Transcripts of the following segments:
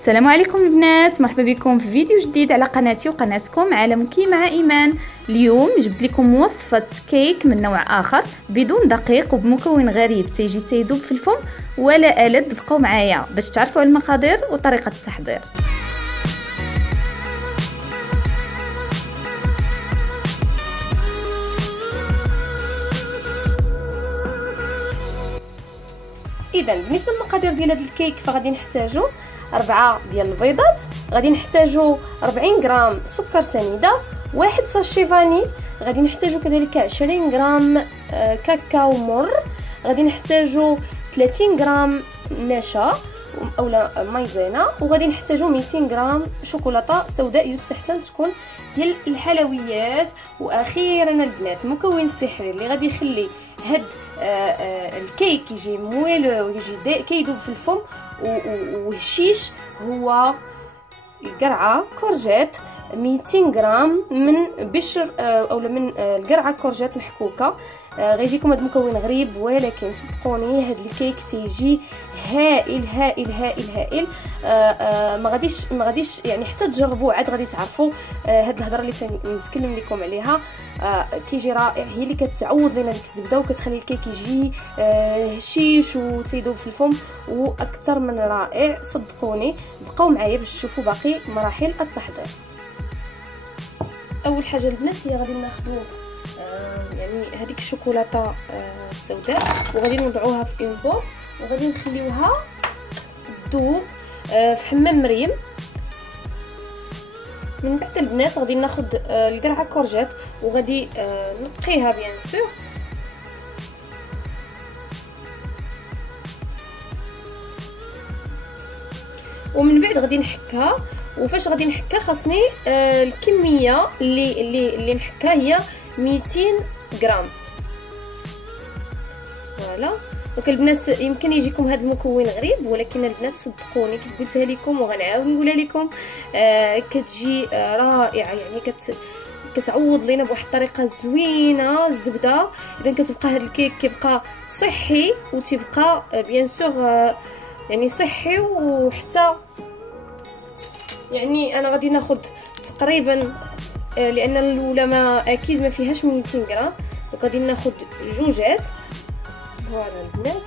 السلام عليكم البنات، مرحبا بكم في فيديو جديد على قناتي وقناتكم عالمكي مع ايمان. اليوم جبت لكم وصفه كيك من نوع اخر بدون دقيق وبمكون غريب تيجي تيذوب في الفم ولا ألد. بقوا معايا باش تعرفوا على المقادير وطريقه التحضير. اذا بالنسبه للمقادير ديال هذا الكيك فغادي نحتاجو 4 ديال البيضات، غادي نحتاجو 40 غرام سكر سنيده، 1 ساشي فاني، غادي نحتاجو كذلك 20 غرام كاكاو مر، غادي نحتاجو 30 غرام نشا اولا مايزينا، وغادي نحتاجو 200 غرام شوكولاته سوداء يستحسن تكون ديال الحلويات. واخيرا البنات المكون السحري اللي غادي يخلي هاد الكيك يجي مويلو ويجي كيذوب في الفم وهشيش هو القرعه كورجيت 200 غرام من بشر اولا من القرعه كورجيت محكوكه. غيجيكم هذا المكون غريب ولكن صدقوني هذا الكيك تيجي هائل هائل هائل هائل. ما غاديش يعني حتى تجربوه عاد غادي تعرفوا هاد الهضره اللي نتكلم لكم عليها. كيجي رائع، هي اللي كتعوض لنا ديك الزبده وكتخلي الكيك يجي هشيش وتيذوب في الفم واكثر من رائع. صدقوني بقاو معايا باش تشوفوا باقي مراحل التحضير. اول حاجه البنات هي غادي ناخذ يعني هذيك الشوكولاته السوداء وغادي نوضعوها في اون بول وغادي نخليوها تذوب في حمام مريم. من بعد البنات غادي ناخذ القرعه كورجيت وغادي نقيها بيان سور، ومن بعد غادي نحكها. وفاش غادي نحكها خاصني الكميه اللي نحكها هي 200 غرام. فوالا دونك البنات يمكن يجيكم هذا المكون غريب ولكن البنات صدقوني كيف قلتها لكم وغنعاود نقولها لكم كتجي رائعه، يعني كتعوض لينا بواحد الطريقه زوينه الزبده. اذا كتبقى هذا الكيك كيبقى صحي وتبقى بيان سور يعني صحي، وحتى يعني انا غادي ناخذ تقريبا لان الاولى ما اكيد ما فيهاش 200 غرام، دونك غادي ناخذ جوجات. فوالا البنات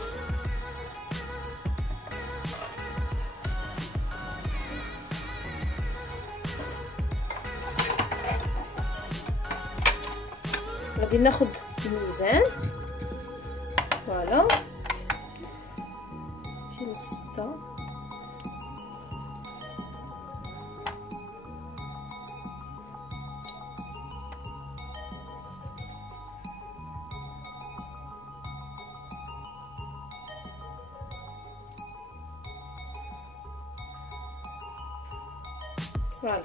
غادي ناخذ الميزان. فوالا 6 فوالا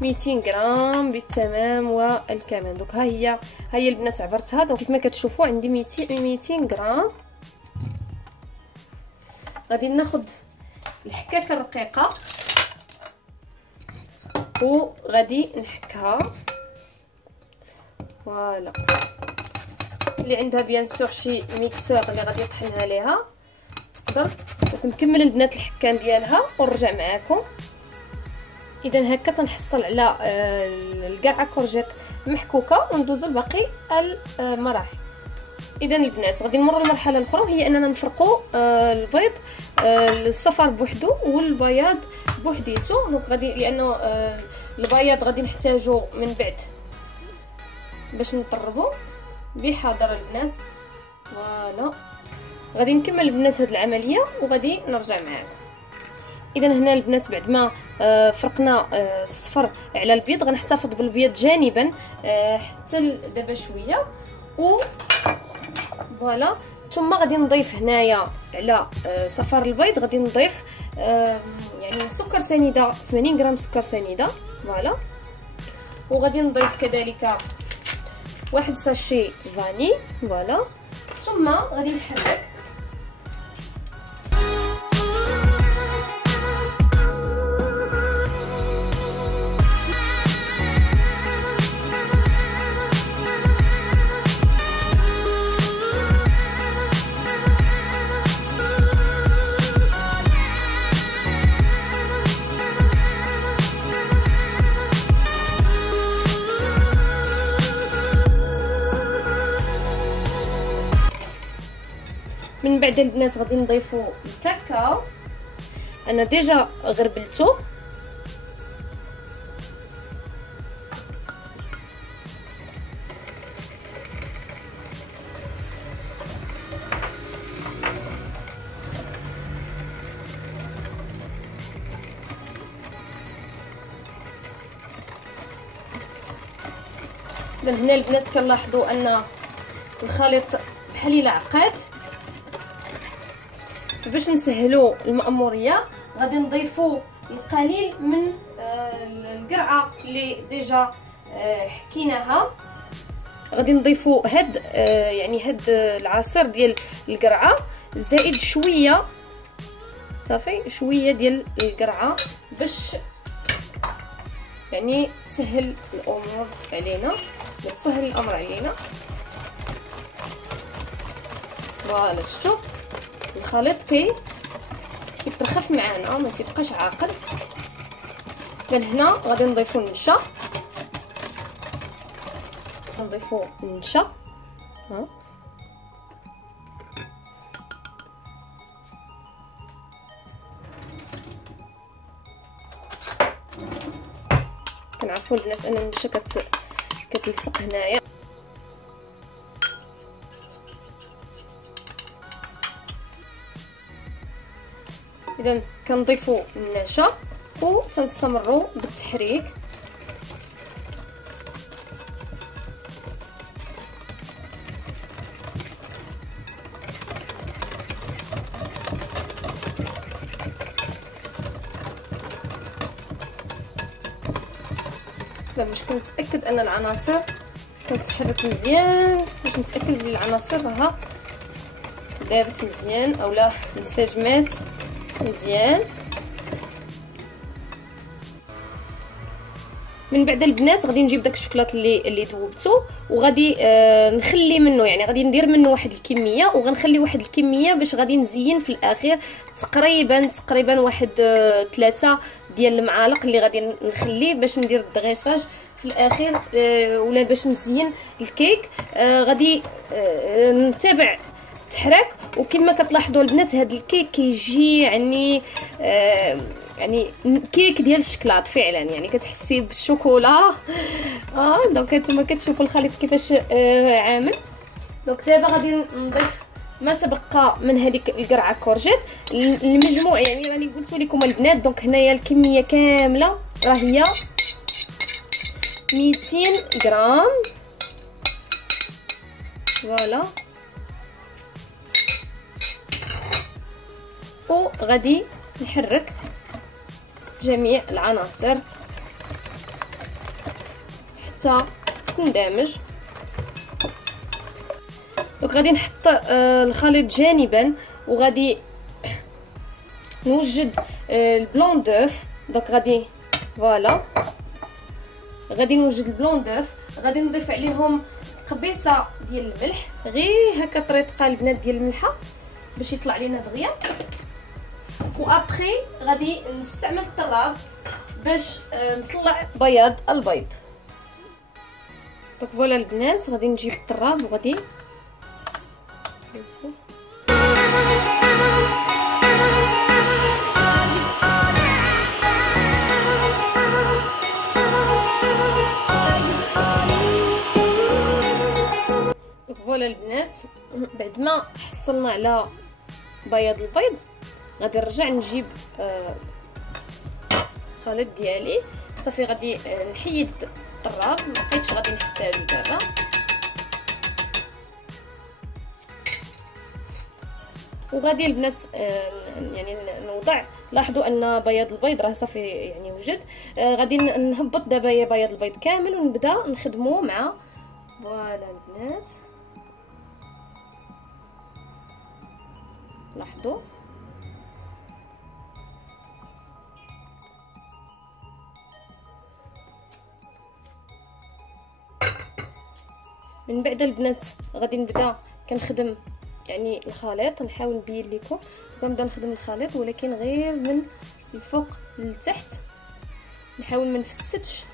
200 غرام بالتمام والكمال. دوك ها هي البنات عبرتها. دونك كيف ما كتشوفوا عندي 200 غرام. غادي ناخذ الحكاكه الرقيقه وغادي نحكها. فوالا اللي عندها بيان سور شي ميكسور اللي غادي يطحنها ليها تقدر. نكمل البنات الحكان ديالها ونرجع معاكم. اذا هكا تنحصل على القرعه كورجيت محكوكه وندوزو لباقي المراحل. اذا البنات غادي نمروا للمرحله الاخرى هي اننا نفرقوا البيض الصفار بوحدو والبياض بوحديتو. دونك غادي لانه البياض غادي نحتاجو من بعد باش نطربو بحذر البنات. فوالا غادي نكمل البنات هاد العمليه وغادي نرجع معاكم. اذا هنا البنات بعد ما فرقنا الصفر على البيض غنحتفظ بالبيض جانبا حتى دابا شويه. و فوالا ثم غادي نضيف هنايا على صفار البيض غادي نضيف يعني سكر سنيده 80 غرام سكر سنيده. فوالا وغادي نضيف كذلك 1 ساشي فاني. فوالا ثم غادي نحرك. بعد البنات غادي نضيفوا الكاكاو. انا ديجا غربلته. هنا البنات كنلاحظوا ان الخليط بحال الا عقاد. باش نسهلوا المأموريه غادي نضيفوا القليل من القرعه اللي ديجا حكيناها. غادي نضيفوا هاد العصير ديال القرعه زائد شويه، صافي شويه ديال القرعه باش يعني تسهل الامور علينا، تسهل الامر علينا. فوالا شفتوا الخليط كيترخف معانا ما تيبقاش عاقل. هنا غادي نضيفوا النشا، نضيفوا النشا ها كنعرفوا البنات ان النشا كتلصق هنايا. اذا كنضيفوا النشا وتنستمروا بالتحريك. باش كنتاكد ان العناصر كتحرك مزيان، باش نتاكد بلي العناصر راها دابت مزيان اولا انسجمات مزيان. من بعد البنات غادي نجيب داك الشوكولاط اللي ذوبته وغادي نخلي منه، يعني غادي ندير منه واحد الكميه وغنخلي واحد الكميه باش غادي نزين في الاخير تقريبا واحد 3 ديال المعالق اللي غادي نخليه باش ندير الدغيساج في الاخير ولا باش نزين الكيك. غادي نتابع التحراك. وكما كتلاحظوا البنات هذا الكيك كيجي يعني كيك ديال الشكلاط فعلا، يعني كتحسي بالشوكولا. دونك نتوما كتشوفوا الخليط كيفاش عامل. دونك دابا غادي نضيف ما تبقى من هذيك القرعه كورجيت المجموع، يعني راني قلت لكم البنات. دونك هنايا الكميه كامله راه هي 200 غرام. فوالا وغادي نحرك جميع العناصر حتى تندمج. دونك غادي نحط الخليط جانبا وغادي نوجد البلون دوف. دونك غادي فوالا غادي نوجد البلون دوف، غادي نضيف عليهم قبيصه ديال الملح، غير هكا طريقه البنات ديال الملحه باش يطلع لينا دغيا. وابخي غادي نستعمل الطراب باش نطلع بياض البيض. دونك فوالا البنات غادي نجيب الطراب وغادي فوالا البنات بعد ما حصلنا على بياض البيض غادي نرجع نجيب الخليط ديالي. صافي غادي نحيد الطراب، مابقيتش غادي نحتاجو دابا. وغادي البنات يعني نوضع. لاحظوا ان بياض البيض راه صافي يعني وجد. غادي نهبط دابا بياض البيض كامل ونبدا نخدمو مع فوالا البنات. لاحظوا من بعد البنات غادي نبدا كنخدم يعني الخليط. نحاول نبين لكم كنبدا نخدم الخليط ولكن غير من الفوق للتحت، نحاول ما نفسدش.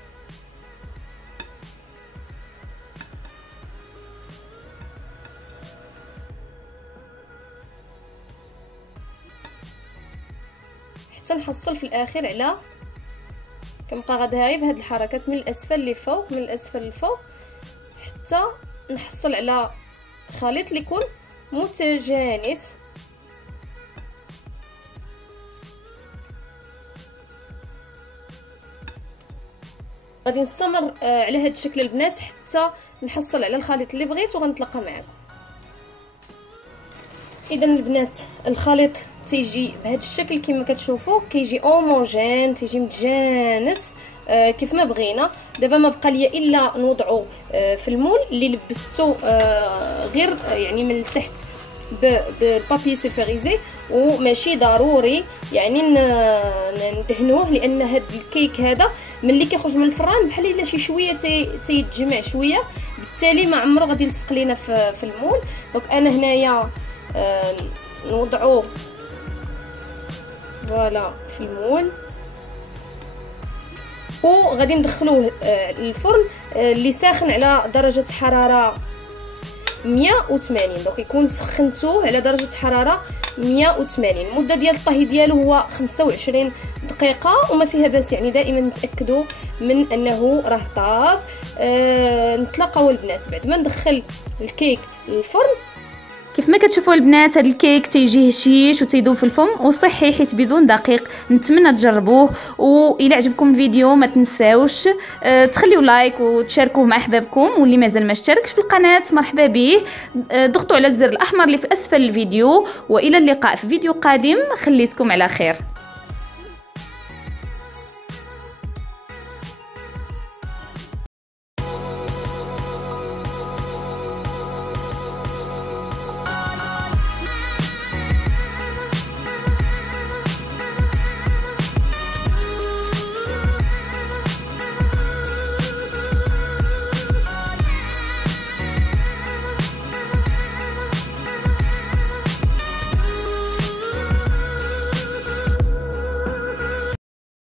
حتى نحصل في الاخير على كنبقى غادا هاي بهاد الحركات من الاسفل للفوق، من الاسفل للفوق، حتى نحصل على خليط اللي يكون متجانس. غادي نستمر على هذا الشكل البنات حتى نحصل على الخليط اللي بغيت وغنتلاقى معكم. اذا البنات الخليط تيجي بهذا الشكل كما كتشوفوا، كيجي اوموجين، تيجي متجانس كيف ما بغينا. دابا ما بقى ليا الا نوضعو في المول اللي لبستو غير يعني من التحت بالبابي سوفيريزي، وماشي ضروري يعني ندهنوه، لان هاد الكيك هذا ملي كيخرج من الفران بحال الا شي شويه تيتجمع شويه، بالتالي ما عمره غادي يلصق لينا في المول. دونك انا هنايا نوضعوه فوالا في المول، وغادي ندخلوه للفرن اللي ساخن على درجه حراره 180. دونك يكون سخنتوه على درجه حراره 180. المده ديال الطهي ديالو هو 25 دقيقه وما فيها باس، يعني دائما نتاكدوا من انه راه طاب. نتلاقاو البنات بعد ما ندخل الكيك للفرن. كيف ما كتشوفوا البنات هذا الكيك تيجي هشيش وتيذوب في الفم وصحي حيت بدون دقيق. نتمنى تجربوه، والى عجبكم الفيديو ما تنساوش تخليو لايك وتشاركوه مع احبابكم، واللي مازال ما اشتركش في القناه مرحبا به، ضغطوا على الزر الاحمر اللي في اسفل الفيديو. والى اللقاء في فيديو قادم، خليتكم على خير.